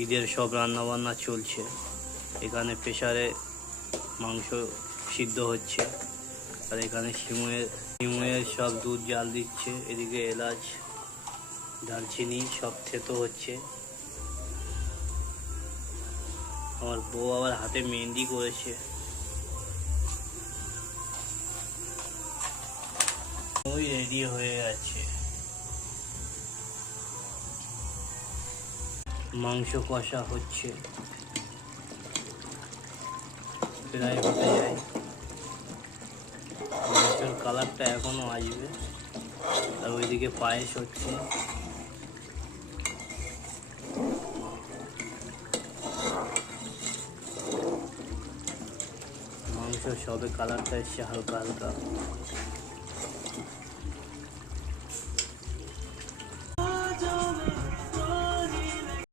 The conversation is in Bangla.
ঈদের সব রান্না বান্না চলছে। এখানে প্রেসারে মাংস সিদ্ধ হচ্ছে, আর এখানে সিমুয়ের সব দুধ জাল দিচ্ছে। এদিকে এলাচ দারচিনি সব থেতো হচ্ছে। আমার বউ আবার হাতে মেহেন্দি করেছে। ওই রেডি হয়ে গেছে। মাংস কষা হচ্ছে, প্রায় হতে যায়। মাংসের কালারটা এখনো আসবে। আর ওইদিকে পায়েস হচ্ছে। মাংস সবে কালারটা এসছে হালকা হালকা।